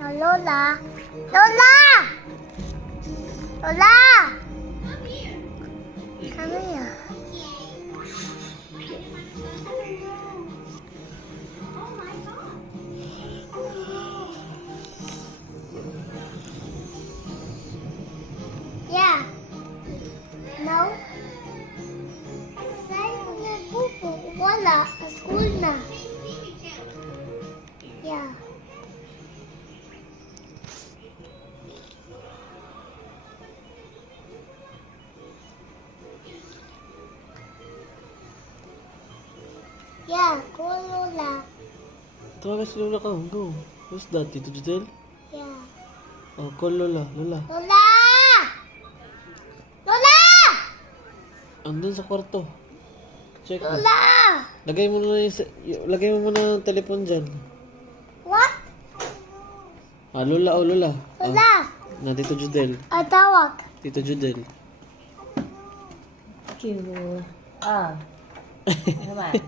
Lola! Lola! Lola! Come here. Yeah. No. Wala. School na. Yeah. Yeah, go Lola. Tawagan si Lola ka. Go. Who's that? Tito Judel? Yeah. Oh, call Lola. Lola. Lola! Lola! Andun sa kwarto. Check mo. Lola! Lagay mo na lagay mo muna ang telepon dyan. What? Ah, Lola. Oh, Lola. Lola! Na Tito Judel. Tawag. Tito Judel. Cute. Ah. Naman.